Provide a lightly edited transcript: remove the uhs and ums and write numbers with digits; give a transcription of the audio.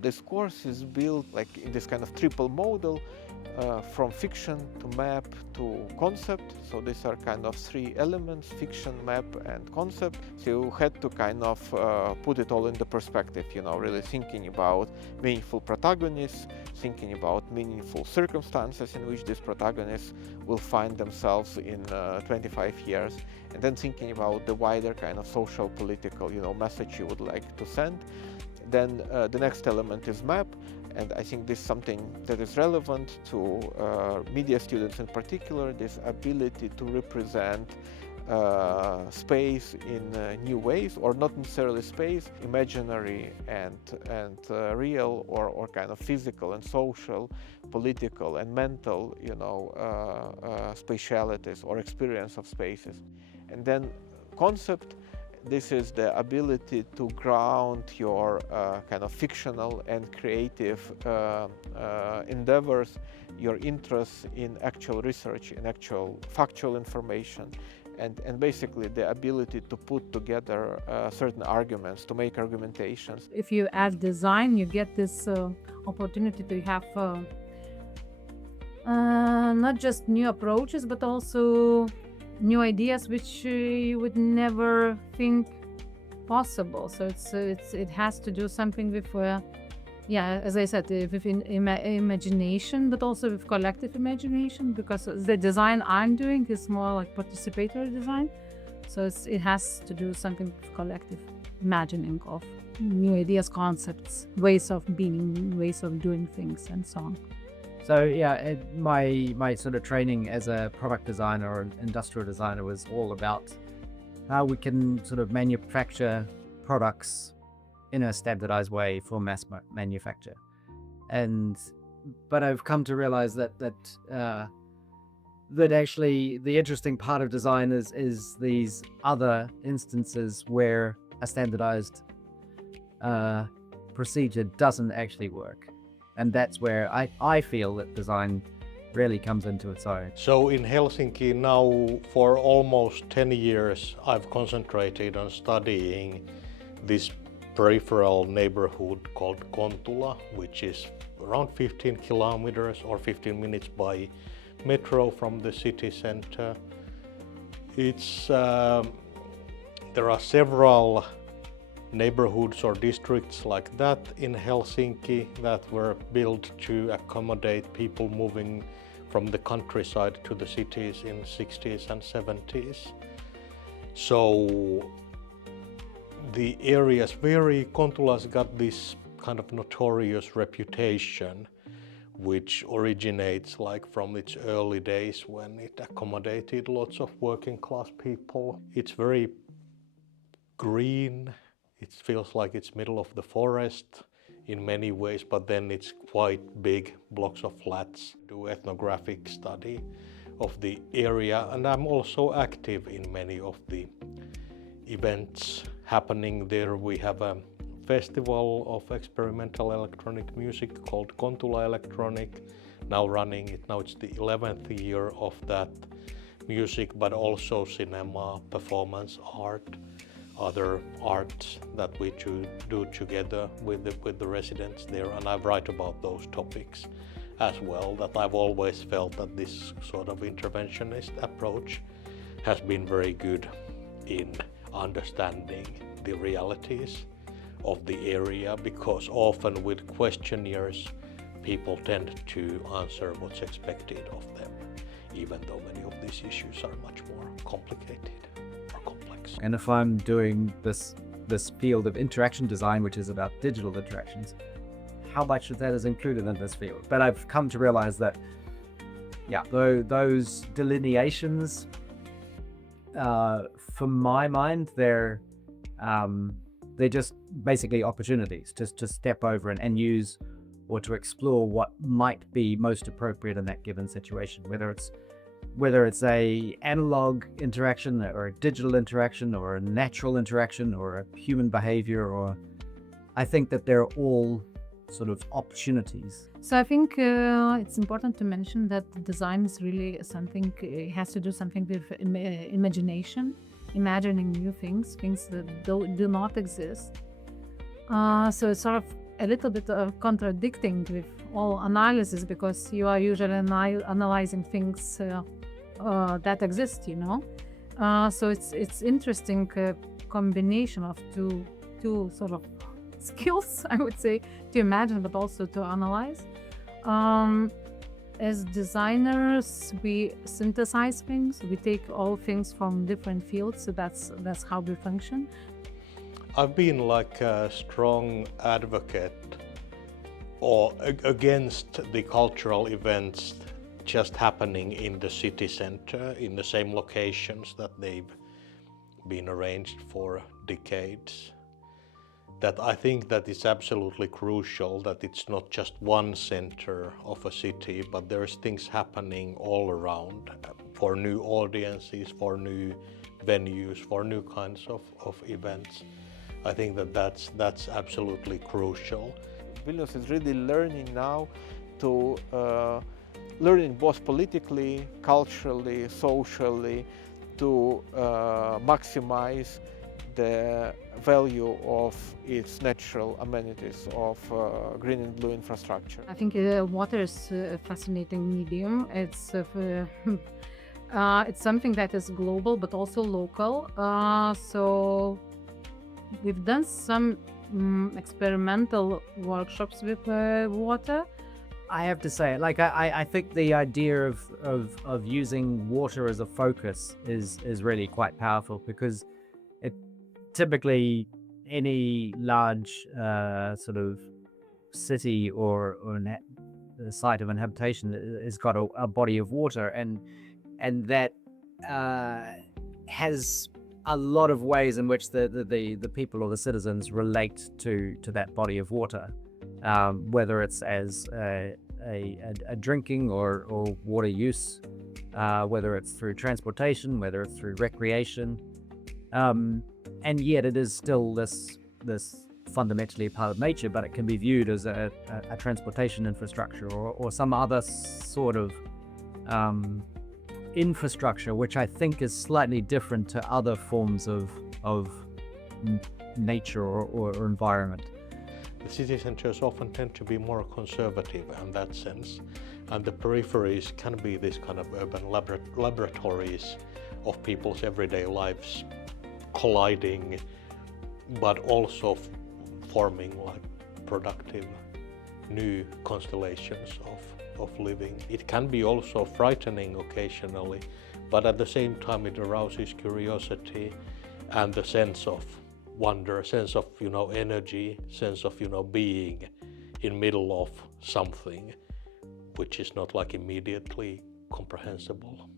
This course is built like in this kind of triple model, from fiction to map to concept. So these are kind of three elements: fiction, map, and concept. So you had to kind of put it all in the perspective, really thinking about meaningful protagonists, thinking about meaningful circumstances in which these protagonists will find themselves in 25 years, and then thinking about the wider kind of social, political, message you would like to send. Then the next element is map, and I think this is something that is relevant to media students in particular, this ability to represent space in new ways, or not necessarily space, imaginary and real, or kind of physical and social, political and mental, spatialities or experience of spaces. And then concept, this is the ability to ground your kind of fictional and creative endeavors, your interests in actual research, in actual factual information, and basically the ability to put together certain arguments, to make argumentations. If you add design, you get this opportunity to have not just new approaches, but also new ideas which you would never think possible. So it has to do something with as I said, with imagination, but also with collective imagination, because the design I'm doing is more like participatory design. So it has to do something with collective imagining of new ideas, concepts, ways of being, ways of doing things, and so on. So yeah, my sort of training as a product designer or an industrial designer was all about how we can sort of manufacture products in a standardized way for mass manufacture. But I've come to realize that actually the interesting part of design is these other instances where a standardized procedure doesn't actually work. And that's where I feel that design really comes into its own. So in Helsinki now, for almost 10 years, I've concentrated on studying this peripheral neighborhood called Kontula, which is around 15 kilometers or 15 minutes by metro from the city center. There are several neighborhoods or districts like that in Helsinki that were built to accommodate people moving from the countryside to the cities in 60s and 70s. So the areas vary. Kontula's got this kind of notorious reputation, which originates like from its early days when it accommodated lots of working class people. It's very green. It feels like it's middle of the forest in many ways, but then it's quite big blocks of flats. Do ethnographic study of the area, and I'm also active in many of the events happening there. We have a festival of experimental electronic music called Kontula Electronic, now running it. Now it's the 11th year of that music, but also cinema, performance art, other arts that we do together with the residents there, and I write about those topics as well. That I've always felt that this sort of interventionist approach has been very good in understanding the realities of the area, because often with questionnaires people tend to answer what's expected of them, even though many of these issues are much more complicated. And if I'm doing this field of interaction design, which is about digital interactions, how much of that is included in this field? But I've come to realize that, those delineations, for my mind, they're just basically opportunities to step over and use, or to explore what might be most appropriate in that given situation, whether it's a analog interaction or a digital interaction or a natural interaction or a human behavior, or I think that they're all sort of opportunities. So I think it's important to mention that design is really something, it has to do something with imagination, imagining new things that do not exist. So it's sort of a little bit of contradicting with all analysis, because you are usually analyzing things that exist, you know. So it's interesting combination of two sort of skills, I would say, to imagine but also to analyze. As designers, we synthesize things. We take all things from different fields, so that's how we function. I've been like a strong advocate or against the cultural events just happening in the city center in the same locations that they've been arranged for decades. That I think that it's absolutely crucial that it's not just one center of a city, but there's things happening all around for new audiences, for new venues, for new kinds of events. I think that that's absolutely crucial. Vilnius is really learning now to learning both politically, culturally, socially, to maximize the value of its natural amenities of green and blue infrastructure. I think water is a fascinating medium. It's it's something that is global but also local. So we've done some experimental workshops with water. I have to say, like, I think the idea of using water as a focus is really quite powerful, because it typically any large sort of city or a site of inhabitation has got a body of water, and that has a lot of ways in which the people or the citizens relate to that body of water, whether it's as a drinking or water use, whether it's through transportation, whether it's through recreation, and yet it is still this fundamentally a part of nature, but it can be viewed as a transportation infrastructure or some other sort of infrastructure, which I think is slightly different to other forms of nature or environment. The city centers often tend to be more conservative in that sense, and the peripheries can be this kind of urban laboratories of people's everyday lives colliding, but also forming like productive new constellations of living. It can be also frightening occasionally, but at the same time it arouses curiosity and the sense of wonder, sense of energy, sense of being in middle of something which is not like immediately comprehensible.